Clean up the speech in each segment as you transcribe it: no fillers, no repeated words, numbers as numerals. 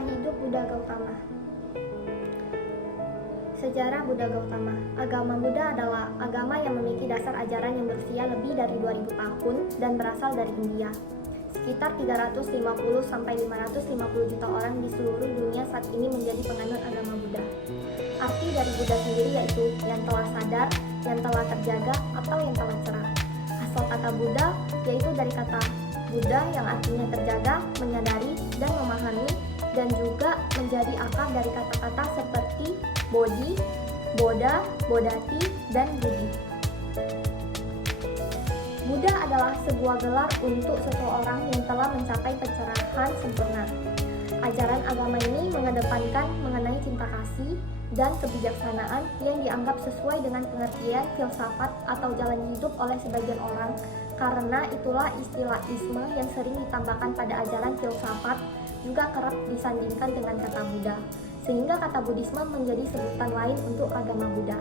Kisah hidup Buddha Gautama. Sejarah Buddha Gautama. Agama Buddha adalah agama yang memiliki dasar ajaran yang berusia lebih dari 2000 tahun dan berasal dari India. Sekitar 350 sampai 550 juta orang di seluruh dunia saat ini menjadi penganut agama Buddha. Arti dari Buddha sendiri yaitu yang telah sadar, yang telah terjaga, atau yang telah cerah. Asal kata Buddha yaitu dari kata Buddha yang artinya terjaga, menyadari, dan memahami, dan juga menjadi akar dari kata-kata seperti Bodhi, Bodha, Bodhati, dan Budi. Buddha adalah sebuah gelar untuk seseorang yang telah mencapai pencerahan sempurna. Ajaran agama ini mengedepankan mengenai cinta kasih dan kebijaksanaan yang dianggap sesuai dengan pengertian filsafat atau jalan hidup oleh sebagian orang. Karena itulah istilah isme yang sering ditambahkan pada ajaran filsafat juga kerap disandingkan dengan kata Buddha, sehingga kata Buddhisme menjadi sebutan lain untuk agama Buddha.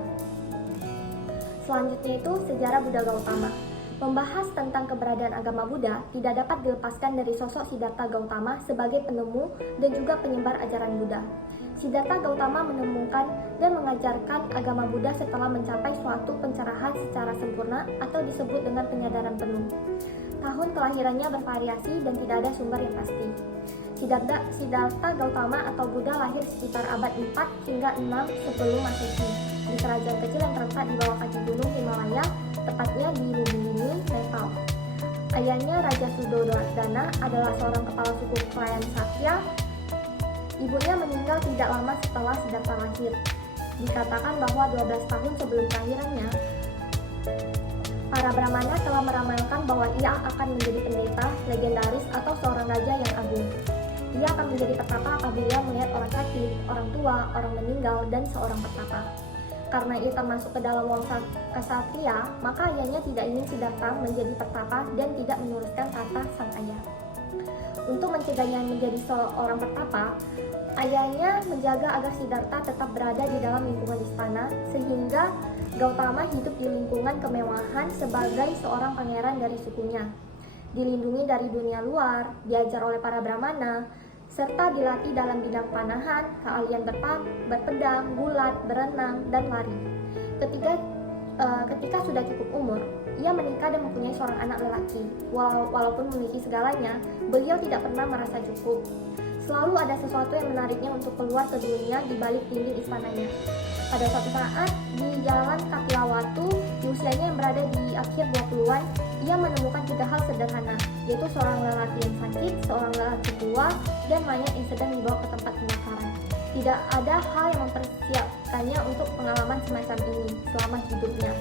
Selanjutnya itu sejarah Buddha Gautama. Membahas tentang keberadaan agama Buddha tidak dapat dilepaskan dari sosok Siddhartha Gautama sebagai penemu dan juga penyebar ajaran Buddha. Siddhartha Gautama menemukan dan mengajarkan agama Buddha setelah mencapai suatu pencerahan secara sempurna atau disebut dengan penyadaran penuh. Tahun kelahirannya bervariasi dan tidak ada sumber yang pasti. Siddhartha Gautama atau Buddha lahir sekitar abad 4 hingga 6 sebelum Masehi di kerajaan kecil yang terletak di bawah kaki gunung Himalaya, tepatnya di Lumbini, Nepal. Ayahnya Raja Sudodana adalah seorang kepala suku Klien Sakya. Ibunya meninggal tidak lama setelah Siddhartha lahir. Dikatakan bahwa 12 tahun sebelum kelahirannya, para Brahmana telah meramalkan bahwa ia akan menjadi pendeta legendaris atau seorang raja yang agung. Ia akan menjadi petapa apabila melihat orang sakit, orang tua, orang meninggal, dan seorang petapa. Karena ia termasuk ke dalam wangsa Ksatria, maka ayahnya tidak ingin Siddhartha menjadi petapa dan tidak meneruskan tata sang ayah. Untuk mencegahnya menjadi seorang petapa, ayahnya menjaga agar Siddhartha tetap berada di dalam lingkungan istana, sehingga Gautama hidup di lingkungan kemewahan sebagai seorang pangeran dari sukunya. Dilindungi dari dunia luar, diajar oleh para Brahmana, serta dilatih dalam bidang panahan, keahlian berpedang, gulat, berenang, dan lari. Ketika sudah cukup umur, ia menikah dan mempunyai seorang anak lelaki. Walaupun memiliki segalanya, beliau tidak pernah merasa cukup. Selalu ada sesuatu yang menariknya untuk keluar ke dunia di balik dinding istananya. Pada suatu saat, di jalan Kapilawatu, di usianya yang berada di akhir 20-an, ia menemukan 3 hal sederhana, yaitu seorang lelaki yang sakit, seorang lelaki tua, dan mayat yang sedang dibawa ke tempat pembakaran. Tidak ada hal yang mempersiapkannya untuk pengalaman semacam ini selama hidupnya.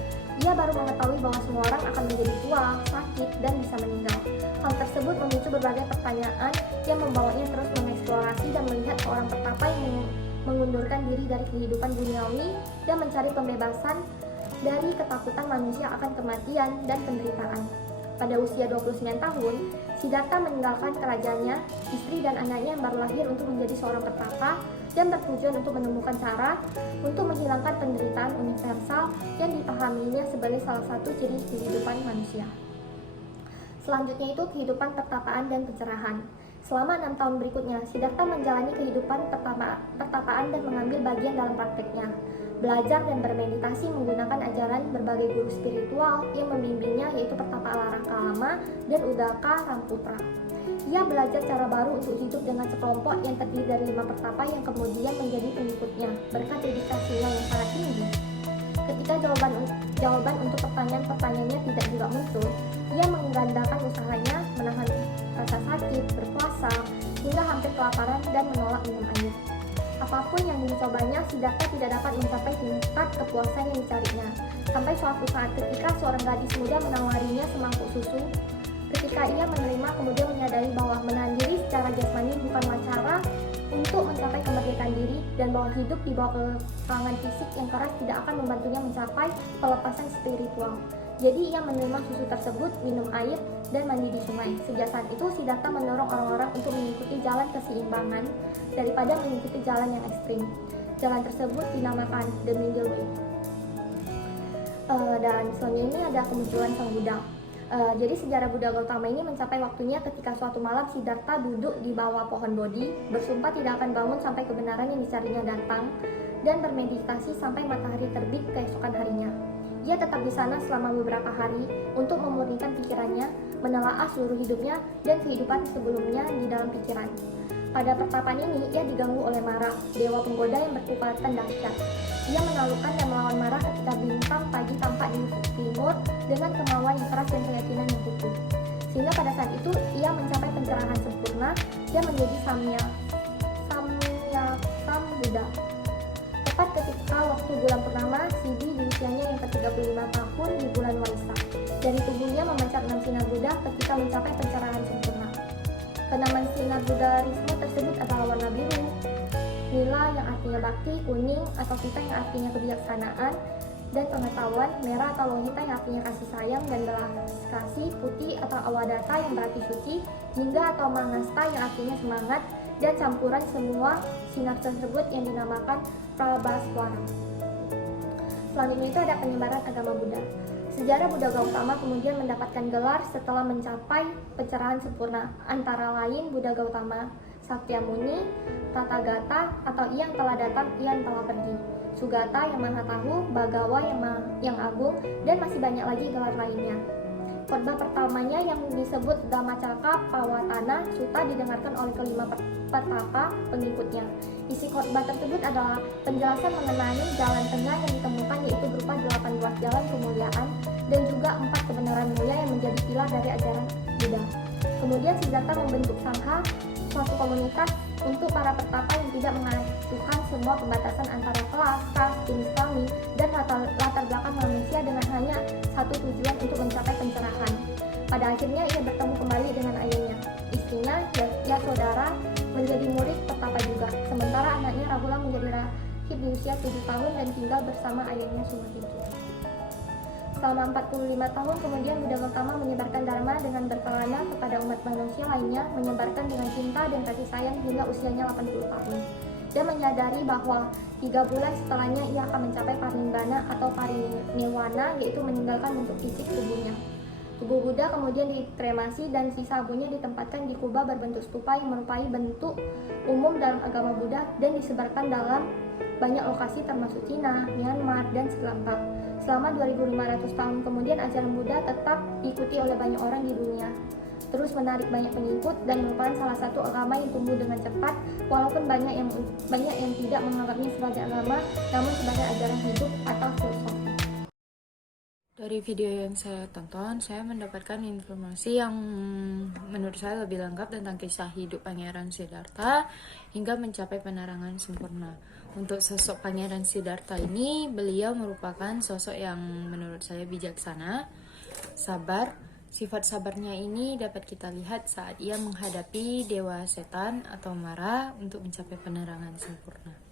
Ia baru mengetahui bahwa semua orang akan menjadi tua, sakit, dan bisa meninggal. Hal tersebut memicu berbagai pertanyaan yang membawanya terus mengeksplorasi dan melihat seorang petapa yang mengundurkan diri dari kehidupan duniawi dan mencari pembebasan dari ketakutan manusia akan kematian dan penderitaan. Pada usia 29 tahun, Siddhartha meninggalkan kerajaannya, istri dan anaknya yang baru lahir untuk menjadi seorang petapa dan bertujuan untuk menemukan cara untuk menghilangkan penderitaan universal yang dipahaminya sebagai salah satu ciri kehidupan manusia. Selanjutnya itu kehidupan pertapaan dan pencerahan. Selama 6 tahun berikutnya, Siddhartha menjalani kehidupan pertapaan dan mengambil bagian dalam prakteknya. Belajar dan bermeditasi menggunakan ajaran berbagai guru spiritual yang membimbingnya, yaitu Pertapa Alarangkalama dan Udaka Ramputra. Ia belajar cara baru untuk hidup dengan sekelompok yang terdiri dari 5 pertapa yang kemudian menjadi pengikutnya berkat dedikasinya yang sangat tinggi. Ketika jawaban untuk pertanyaan-pertanyaannya tidak juga muncul, ia menggandakan usahanya, menahan rasa sakit, berpuasa, hingga hampir kelaparan dan menolak minum air. Apapun yang dicobanya, Siddhartha tidak dapat mencapai tingkat kepuasan yang dicarinya. Sampai suatu saat ketika seorang gadis muda menawarinya semangkuk susu, ketika ia menerima kemudian menyadari bahwa menahan diri secara jasmani bukanlah cara untuk mencapai kemerdekaan diri dan bahwa hidup di bawah kekangan fisik yang keras tidak akan membantunya mencapai pelepasan spiritual. Jadi ia menerima susu tersebut, minum air, dan mandi di sungai. Sejak saat itu, Siddhartha mendorong orang-orang untuk mengikuti jalan keseimbangan daripada mengikuti jalan yang ekstrim. Jalan tersebut dinamakan The Middle Way. Dan selanjutnya ini ada kemunculan Sang Buddha. Jadi sejarah Buddha Gautama ini mencapai waktunya ketika suatu malam Siddhartha duduk di bawah pohon Bodhi, bersumpah tidak akan bangun sampai kebenaran yang dicarinya datang, dan bermeditasi sampai matahari terbit keesokan harinya. Ia tetap di sana selama beberapa hari untuk memurnikan pikirannya, menelaah seluruh hidupnya dan kehidupan sebelumnya di dalam pikiran. Pada pertapaan ini, ia diganggu oleh Mara, dewa penggoda yang berkekuatan dahsyat. Ia menaklukkan dan melawan Mara ketika bintang pagi tampak di timur dengan kemauan yang keras dan keyakinan yang kukuh. Sehingga pada saat itu, ia mencapai pencerahan sempurna dan menjadi Samyakam Buddha. Tepat ketika waktu bulan purnama, Siddhi di usianya yang ke-35 tahun di bulan Waisak. Dari tubuhnya memancar 6 sinar Buddha ketika mencapai pencerahan sempurna. Kenaman sinar Buddhaisme tersebut adalah warna biru, nila yang artinya bakti, kuning atau pita yang artinya kebijaksanaan dan pengetahuan, merah atau lohita yang artinya kasih sayang dan belas kasih, putih atau awadata yang berarti suci, jingga atau mangasta yang artinya semangat, dan campuran semua sinar tersebut yang dinamakan Prabhaswara. Selanjutnya itu ada penyebaran agama Buddha. Sejarah Buddha Gautama kemudian mendapatkan gelar setelah mencapai pencerahan sempurna, antara lain Buddha Gautama, Sakyamuni, Tathagata atau yang telah datang, yang telah pergi, Sugata yang maha tahu, Bhagawa yang agung, dan masih banyak lagi gelar lainnya. Khotbah pertamanya yang disebut Dhammacakka Pawatana Sutta didengarkan oleh kelima petapa pengikutnya. Isi khotbah tersebut adalah penjelasan mengenai jalan tengah yang ditemukan, yaitu berupa 18 jalan kemuliaan dan juga 4 kebenaran mulia yang menjadi pilar dari ajaran Buddha. Kemudian Siddhartha membentuk Sangha, suatu komunitas untuk para petapa yang tidak mengajukan semua pembatasan antara kelas, ras, jenis kelamin, dan latar belakang manusia dengan hanya satu tujuan untuk mencapai pencerahan. Pada akhirnya ia bertemu kembali dengan ayahnya. Istrinya, Yasodhara, menjadi murid petapa juga, sementara anaknya Rahula menjadi rahib di usia 7 tahun dan tinggal bersama ayahnya Sumahiji. Selama 45 tahun kemudian Buddha Gautama menyebarkan Dharma dengan berkelana kepada umat manusia lainnya, menyebarkan dengan cinta dan kasih sayang hingga usianya 80 tahun. Dan menyadari bahwa 3 bulan setelahnya ia akan mencapai parinibbana atau parinirwana, yaitu meninggalkan bentuk fisik tubuhnya. Tubuh Buddha kemudian dikremasi dan sisa abunya ditempatkan di kubah berbentuk stupa yang merupakan bentuk umum dalam agama Buddha dan disebarkan dalam banyak lokasi termasuk Cina, Myanmar, dan Sri Lanka. Selama 2500 tahun kemudian ajaran Buddha tetap diikuti oleh banyak orang di dunia, terus menarik banyak pengikut dan merupakan salah satu agama yang tumbuh dengan cepat, walaupun banyak yang tidak menganggapnya sebagai agama, namun sebagai ajaran hidup atau filosofi. Dari video yang saya tonton, saya mendapatkan informasi yang menurut saya lebih lengkap tentang kisah hidup Pangeran Siddhartha hingga mencapai penerangan sempurna. Untuk sosok Pangeran Siddhartha ini, beliau merupakan sosok yang menurut saya bijaksana, sabar. Sifat sabarnya ini dapat kita lihat saat ia menghadapi dewa setan atau Mara untuk mencapai penerangan sempurna.